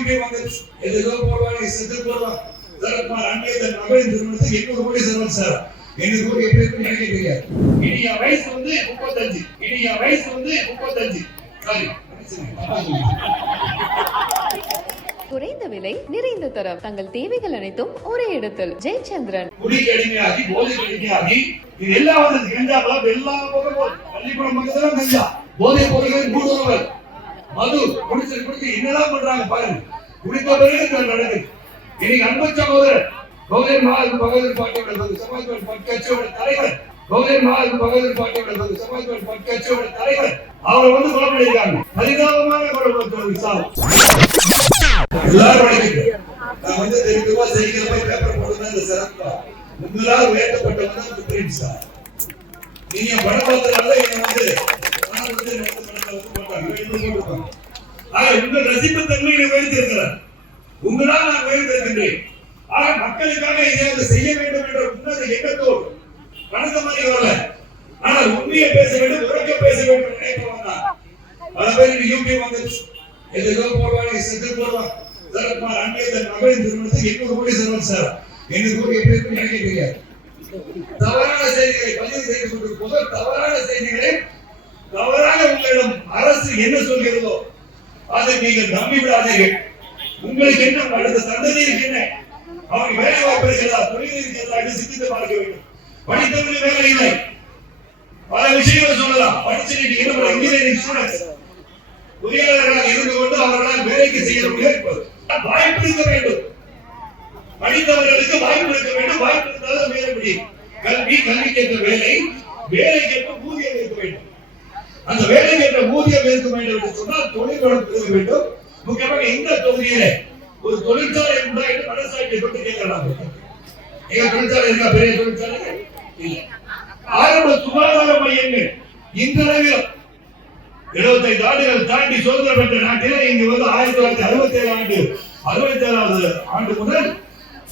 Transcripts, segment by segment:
UK வந்துருச்சு எதுக்கோ போடுவாங்க செத்து போடுவாங்க. சரத்குமார் அங்கே தன் மகளின் திருமணத்துக்கு எண்ணூறு கோடி செலவு சார். எண்ணூறு கோடி எப்படி இருக்குன்னு எனக்கே தெரியாது இனி என் வயசு வந்து முப்பத்தஞ்சு. இனி என் வயசு வந்து முப்பத்தஞ்சு. சாரி குறைந்த விலை நிறைந்த தரம். தங்கள் தேவைகள் அனைத்தும் ஒரே இடத்தில். ஜெயச்சந்திரன். குடிக்கு அடிமையாகி போதைக்கு அடிமையாகி இது எல்லாம் வந்து எல்லா பக்கமும் பள்ளிக்கூடம் பக்கத்துல கஞ்சா போதை பொருள்கள் கூடுறவர் மது குடிச்சு குடிச்சு என்னதான் பண்றாங்க பாருங்க. குடித்த பிறகு நடக்குது இன்னைக்கு அன்பு சகோதரர் பகுதிர் மகாத்மா பகவதி பாட்டியோட வந்து சமாஜ்வாடி பட்கட்சியோட தலைவர் பகுதிர் மகாத்மா பகவதி பாட்டியோட வந்து சமாஜ்வாடி பட்கட்சியோட தலைவர். அவர் வந்து கொலை பண்ணிருக்காங்க பரிதாபமான கொலை விசாரம் எல்லாரும் வணக்கம். நான் வந்து தெரிவிக்கவா செய்கிறப்ப பேப்பர் போட்டுதான் இந்த சிறப்பா. உங்களால் உயர்த்தப்பட்டவங்க தான் சுப்ரீம் சார் நீங்க பணம் பார்த்ததுனால என்ன வந்து நான் வந்து உங்கள் ரசிப்பு தன்மையை உயர்த்திருக்கிறார் உங்களால் நான் உயர்ந்திருக்கின்றேன். ஆக மக்களுக்காக செய்ய வேண்டும் என்ற உன்னத எண்ணத்தோடு பணத்த மாதிரி வரல ஆனால் உண்மையை பேச வேண்டும் உறக்க பேச வேண்டும் நினைப்பவன் தான் பல பேர் யூடியூப் வந்துருச்சு எதுக்கோ போடுவாங்க செத்து போடுவாங்க. சரத்குமார் அங்கே தன் மகளின் திருமணத்துக்கு எண்ணூறு கோடி செலவு சார். எண்ணூறு கோடி எப்படி தெரியாது. தவறான செய்திகளை பதிவு செய்து கொண்டிருக்கும் தவறான செய்திகளை என்ன சொல்கிறதோ அதை நீங்கள் நம்பி விடாதீர்கள் உங்களுக்கு என்ன அடுத்த சந்ததிக்கு என்ன அவன் வேலை வாய்ப்பு இருக்கிறதா தொழில் இருக்கிறதா என்று சிந்தித்து பார்க்க வேண்டும். படித்தவர்கள் வேலை இல்லை. பல விஷயங்களை சொல்லலாம். படிச்சு நீங்க இன்ஜினியரிங் ஸ்டூடெண்ட்ஸ் பொறியாளர்களாக இருந்து கொண்டு அவர்களால் வேலைக்கு செய்ய முடியாது. வாய்ப்பு இருக்க வேண்டும். படித்தவர்களுக்கு வாய்ப்பு இருக்க வேண்டும். வாய்ப்பு இருந்தாலும் மேல முடியும். கல்வி கல்விக்கேற்ற வேலை வேலைக்கேற்ற ஊதியம் இருக்க வேண்டும். அந்த வேலை ஊதியம் இருக்க வேண்டும் என்று சொன்னால் தொழில் வளர்ப்பு இருக்க வேண்டும். முக்கியமாக இந்த தொகுதியில? ஒரு தொழிற்சாலை உண்டா என்று மனசாட்சியை கொண்டு கேட்கலாம். எங்க தொழிற்சாலை இருக்கா? பெரிய தொழிற்சாலை? ஆரம்ப சுகாதார மையங்கள் இன்றளவில் எழுபத்தைந்து ஆண்டுகள் தாண்டி சுதந்திரம் பெற்ற நாட்டிலே இங்கு வந்து ஆயிரத்தி தொள்ளாயிரத்தி அறுபத்தி ஏழு ஆண்டு அறுபத்தி ஏழாவது ஆண்டு முதல்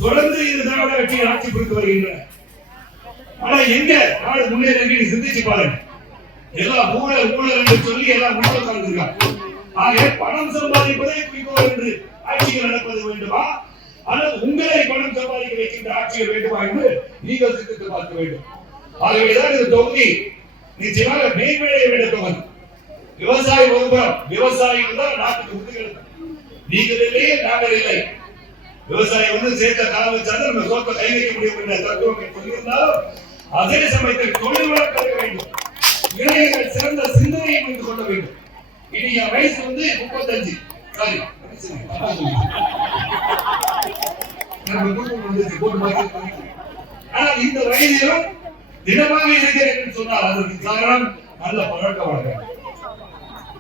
தொடர்ந்து இது திராவிட கட்சிகள் ஆட்சி புரிந்து வருகின்றன. ஆனா எங்க நாடு முன்னேறி சிந்திச்சு பாருங்க. எல்லாம் ஊழல் ஊழல் என்று சொல்லி எல்லாம் ஊழல் உட்கார்ந்துருக்காங்க ஆக பணம் சம்பாதிப்பதே குறிக்கோள் என்று ஆட்சிகள் நடப்பது வேண்டுமா? ஆனால் உங்களை பணம் சம்பாதிக்க வைக்கின்ற ஆட்சிகள் வேண்டுமா என்று நீங்கள் சிந்தித்து பார்க்க வேண்டும். ஆகவேதான் இந்த தொகுதி. நிச்சயமாக மேன்மேடைய வேண்டிய தொகுதி. விவசாய விரும்புகிறோம் விவசாயிகள் தான் நாட்டுக்கு முதுகெலும்பு நீங்கள் இல்லையே நாங்கள் இல்லை. விவசாயி வந்து சேர்த்த காலம் வச்சாலும் நம்ம சோத்த கை வைக்க முடியும் என்ற தத்துவம் சொல்லியிருந்தாலும் அதே சமயத்தில் தொழில் வளர்க்க வேண்டும். இளைஞர்கள் சிறந்த சிந்தனையை கொண்டு கொள்ள வேண்டும். இனி என் வயசு வந்து முப்பத்தஞ்சு. சாரி ஆனால் இந்த வயதிலும் தினமாக இருக்கிறேன் என்று சொன்னால் அதற்கு காரணம் நல்ல பழக்க வழக்கம்.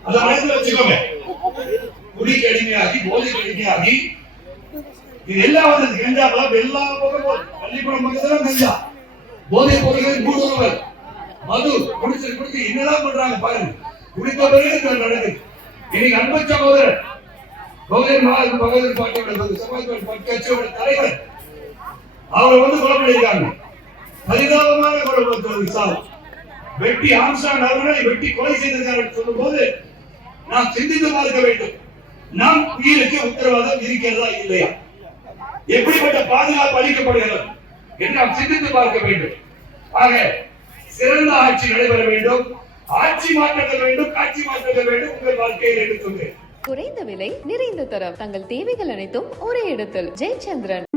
அதை மனசுல வச்சுக்கோங்க. குடிக்கு அடிமையாகி போதைக்கு அடிமையாகி இது எல்லாம் வந்து கஞ்சாவா எல்லா பக்கமும் பள்ளிக்கூடம் பக்கத்துல கஞ்சா போதை பொருள்கள் கூடுறவர் மது குடிச்சு குடிச்சு என்னதான் பண்றாங்க பாருங்க குடித்த பிறகு இது நடக்குது இன்னைக்கு அன்பு சகோதரர் பகுதியில் மகாத்மா பகவதி பாட்டியோட வந்து சமாஜ்வாடி கட்சியோட தலைவர் அவரை வந்து கொலை பண்ணியிருக்காங்க. பரிதாபமான கொலை விசாரம் வெட்டி ஆம்சான் அவர்களை வெட்டி கொலை செய்திருக்கார்கள் சொல்லும் போது நாம் சிந்தித்து பார்க்க வேண்டும். நாம் உயிருக்கு உத்தரவாதம் இருக்கிறதா இல்லையா? எப்படிப்பட்ட பாதுகாப்பு அளிக்கப்படுகிறது என்று நாம் சிந்தித்து பார்க்க வேண்டும். ஆக சிறந்த ஆட்சி நடைபெற வேண்டும். ஆட்சி மாற்றங்கள் வேண்டும் காட்சி மாற்றங்கள் வேண்டும். உங்கள் வாழ்க்கையில் எடுத்துள்ளேன் குறைந்த விலை நிறைந்த தரம். தங்கள் தேவைகள் அனைத்தும் ஒரே இடத்தில். ஜெயச்சந்திரன்.